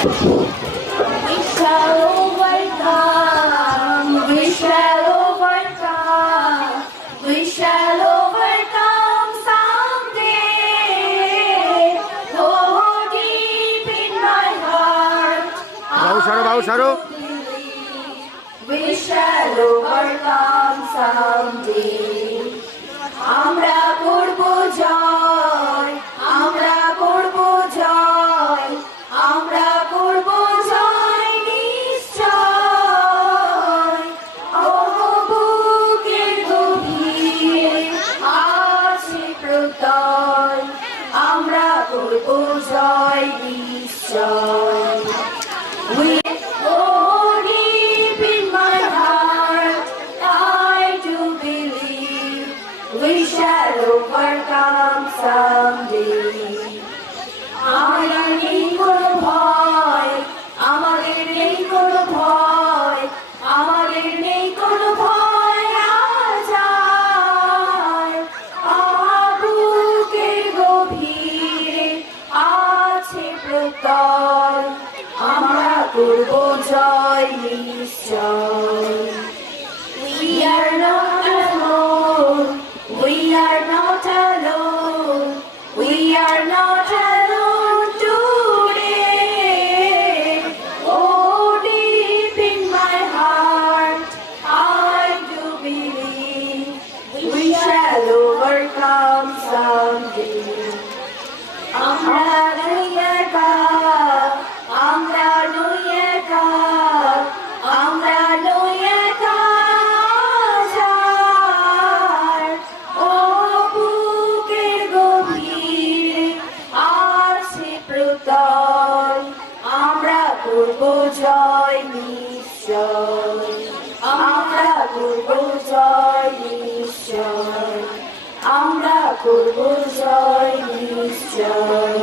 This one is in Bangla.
We shall overcome. We shall overcome. We shall overcome someday. Oh, deep in my heart, বাবু সারো we shall overcome someday. আমরা করব জয়, আমরা করব জয়, আমরা করব জয় নিশ্চয়। ও বুকের গভীরে আছে প্রত্যয়, আমরা করব জয় নিশ্চয়। We oh, deep in my heart, I do believe we shall overcome someday. আমাদের নেই কোনো ভয়, আমাদের নেই কোনো ভয়, আমাদের নেই কোনো ভয় আজ আর। বুকের গভীরে আছে প্রত্যয়, আমরা করব জয় নিশ্চয়। We are not alone, we are not alone, we are not alone today. Oh, deep in my heart, I do believe we shall overcome someday. আমরা নই একা, আমরা নই একা, আমরা নই একা যার। ও বুকের গভীরে আছে প্রত্যয়, আমরা করব জয় নিশ্চয়, আমরা করব জয় নিশ্চয়, আমরা করব জয় নিশ্চয়।